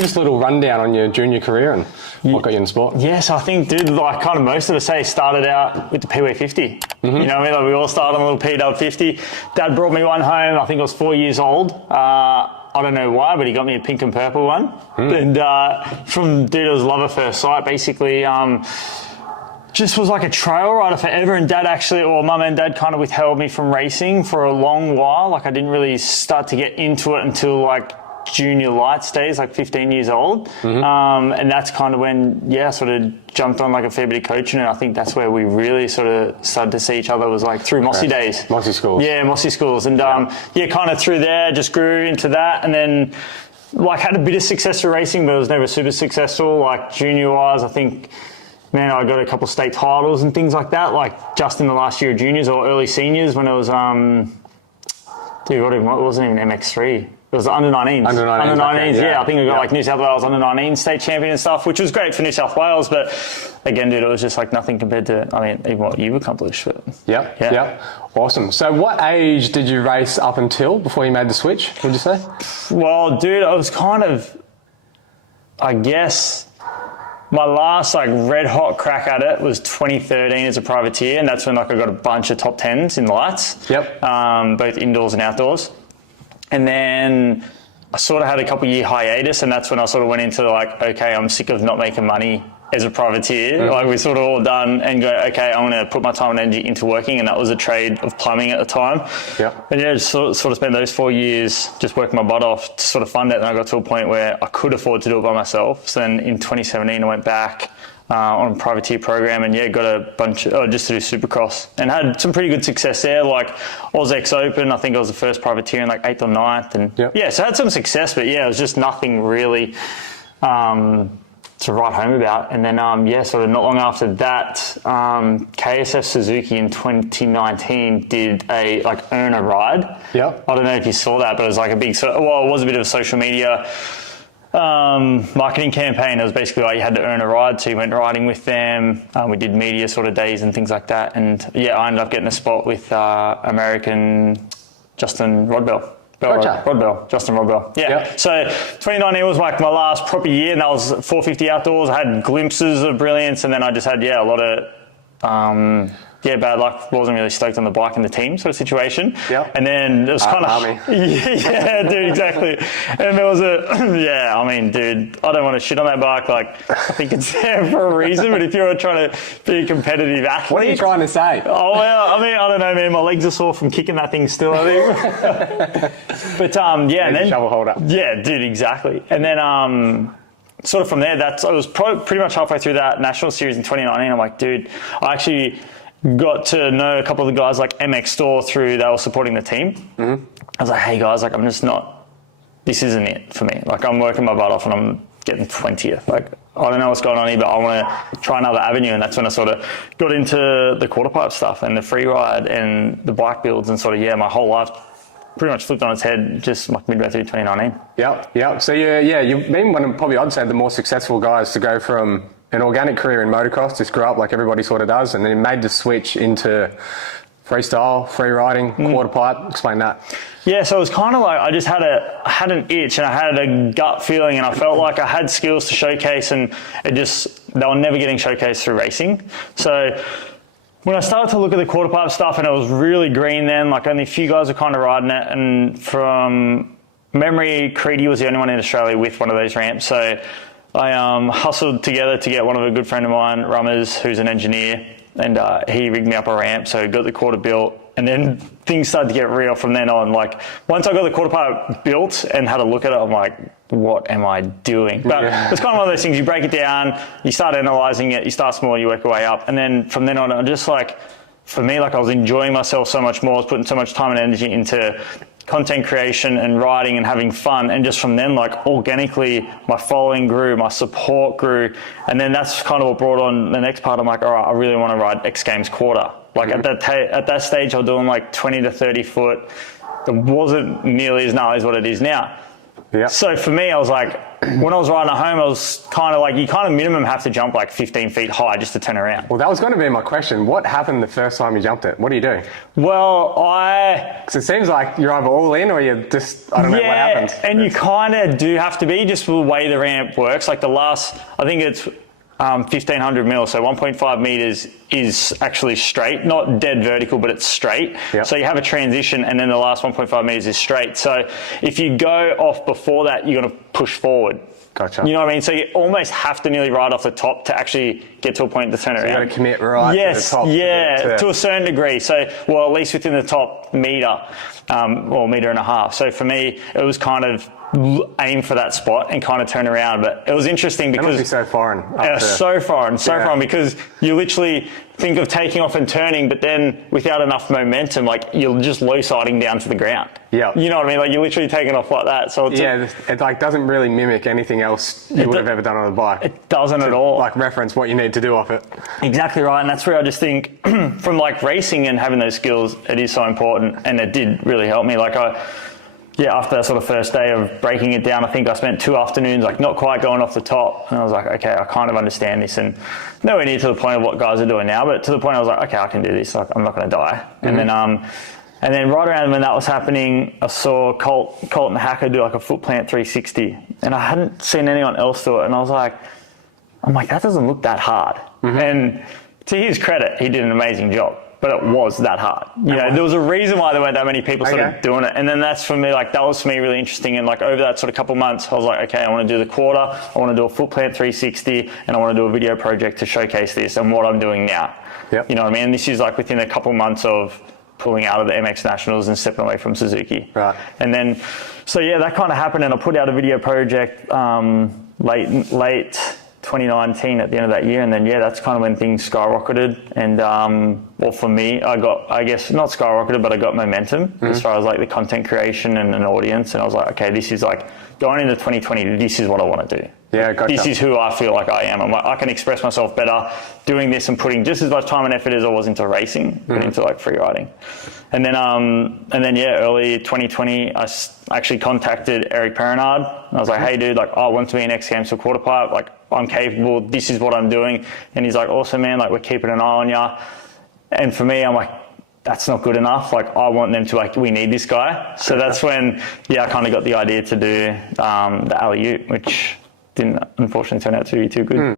Give us a little rundown on your junior career and what got you in sport. Yes, I think, dude, like kind of most of us say started out with the Pee-wee 50. You know what I mean? Like we all started on a little P-dub 50. Dad brought me one home. I think I was 4 years old. I don't know why, but he got me a pink and purple one. And from, dude, it was love at first sight. Basically, just was like a trail rider forever. And Dad actually, or Mum and Dad kind of withheld me from racing for a long while. Like I didn't really start to get into it until like junior lights days, like 15 years old. And that's kind of when, I sort of jumped on like a fair bit of coaching. And I think that's where we really sort of started to see each other was like through Mossy days. Mossy schools. Yeah, Mossy schools. And kind of through there, just grew into that. And then like had a bit of success for racing, but it was never super successful. Like junior wise, I think, man, I got a couple of state titles and things like that, like just in the last year of juniors or early seniors when it was, it wasn't even MX3. It was under 19s. Under 19s, I think we got like New South Wales under 19 state champion and stuff, which was great for New South Wales. But again, dude, it was just like nothing compared to, even what you've accomplished. But yeah. Awesome. So what age did you race up until before you made the switch, would you say? Well, dude, I was kind of, I guess, my last like red hot crack at it was 2013 as a privateer. And that's when like I got a bunch of top 10s in lights. Both indoors and outdoors. And then I sort of had a couple year hiatus, and that's when I sort of went into like, okay, I'm sick of not making money as a privateer. Like we're sort of all done and go, okay, I'm going to put my time and energy into working. And that was a trade of plumbing at the time. And just sort of spent those 4 years just working my butt off to sort of fund it. And I got to a point where I could afford to do it by myself. So then in 2017, I went back on a privateer program and got a bunch just to do Supercross and had some pretty good success there, like Oz Open. I think I was the first privateer in like 8th or 9th, and so I had some success, but it was just nothing really to write home about. And then sort of not long after that, KSF Suzuki in 2019 did a like earn a ride. I don't know if you saw that, but it was like a big it was a bit of a social media marketing campaign. It was basically like you had to earn a ride, so you went riding with them. We did media sort of days and things like that, and I ended up getting a spot with American Justin Rodbell. Justin Rodbell. So 2019 was like my last proper year, and that was 450 outdoors. I had glimpses of brilliance, and then I just had a lot of bad luck. Wasn't really stoked on the bike and the team sort of situation. And then it was kind of dude, exactly. And there was dude, I don't want to shit on that bike. Like I think it's there for a reason. But if you're trying to be a competitive athlete, what are you trying to say? Oh well, I don't know, man. My legs are sore from kicking that thing still. I think. But and then shovel holder. Yeah, dude, exactly. And then sort of from there, I was pretty much halfway through that national series in 2019. I'm like, dude, I actually got to know a couple of the guys like MX Store they were supporting the team. I was like, hey guys, like I'm just not, this isn't it for me. Like I'm working my butt off and I'm getting 20th. Like I don't know what's going on here, but I want to try another avenue. And that's when I sort of got into the quarter pipe stuff and the free ride and the bike builds and sort of, my whole life pretty much flipped on its head just like midway through 2019. So you've been one of probably, I'd say, the more successful guys to go from an organic career in motocross, just grew up like everybody sort of does, and then made the switch into freestyle, free riding, quarter pipe. Explain that. Yeah, so it was kind of like I just had an itch and I had a gut feeling, and I felt like I had skills to showcase, and they were never getting showcased through racing. So when I started to look at the quarter pipe stuff, and it was really green then, like only a few guys were kind of riding it, and from memory, Creedy was the only one in Australia with one of those ramps. So I hustled together to get one of a good friend of mine, Rummers, who's an engineer, and he rigged me up a ramp, so got the quarter built, and then things started to get real from then on. Like once I got the quarter pipe built and had a look at it, I'm like, what am I doing? But it's kind of one of those things, you break it down, you start analysing it, you start small, you work your way up, and then from then on, I'm just like, for me, like I was enjoying myself so much more, I was putting so much time and energy into content creation and riding and having fun, and just from then, like organically, my following grew, my support grew, and then that's kind of what brought on the next part. I'm like, all right, I really want to ride X Games quarter. Like at that stage, I was doing like 20 to 30 foot. It wasn't nearly as gnarly as what it is now. Yeah. So for me, I was like, when I was riding at home, I was kind of like, you kind of minimum have to jump like 15 feet high just to turn around. Well, that was going to be my question. What happened the first time you jumped it? What do you do? Well, Because it seems like you're either all in or you're just, I don't know what happens. And you kind of do have to be, just the way the ramp works. Like the last, I think it's 1,500 mil, so 1.5 meters is actually straight, not dead vertical, but it's straight. Yep. So you have a transition, and then the last 1.5 meters is straight. So if you go off before that, you're going to push forward. Gotcha. You know what I mean? So you almost have to nearly ride off the top to actually get to a point to turn around. You've got to commit right to the top. Yeah, to a certain degree. So, well, at least within the top meter, or meter and a half. So for me, it was kind of aim for that spot and kind of turn around. But it was interesting because... That must be so foreign. So foreign, because you literally think of taking off and turning, but then without enough momentum, like you're just low siding down to the ground. Yeah. You know what I mean? Like you're literally taking off like that. So it's it like doesn't really mimic anything else you would have ever done on a bike. It doesn't at all. Like reference what you need to do off it. Exactly right. And that's where I just think from like racing and having those skills, it is so important. And it did really help me. Like after that sort of first day of breaking it down, I think I spent 2 afternoons like not quite going off the top. And I was like, okay, I kind of understand this. And nowhere near to the point of what guys are doing now, but to the point I was like, okay, I can do this. Like, I'm not going to die. Mm-hmm. And then right around when that was happening, I saw Colton Hacker do like a foot plant 360. And I hadn't seen anyone else do it. And I was like, that doesn't look that hard. Mm-hmm. And to his credit, he did an amazing job. But it was that hard. You know, there was a reason why there weren't that many people sort of doing it. And then that's for me, like that was for me really interesting. And like over that sort of couple months, I was like, okay, I want to do the quarter, I want to do a foot plant 360, and I want to do a video project to showcase this and what I'm doing now. Yep. You know what I mean? And this is like within a couple months of pulling out of the MX Nationals and stepping away from Suzuki. Right. And then, so yeah, that kind of happened, and I put out a video project late 2019 at the end of that year, and then that's kind of when things skyrocketed. And well, for me, I got, I guess not skyrocketed, but I got momentum as far as like the content creation and an audience. And I was like, okay, this is like going into 2020. This is what I want to do. Yeah, gotcha. This is who I feel like I am. I can express myself better doing this and putting just as much time and effort as I was into racing, but into like free riding. And then early 2020, I actually contacted Eric Perrinard. I was like, hey dude, like I want to be an X Games for quarter pipe. Like I'm capable. This is what I'm doing. And he's like, awesome, man. Like we're keeping an eye on you. And for me, I'm like, that's not good enough. Like I want them to like, we need this guy. So that's when, I kind of got the idea to do the alley-oop, which didn't unfortunately turn out to be too good.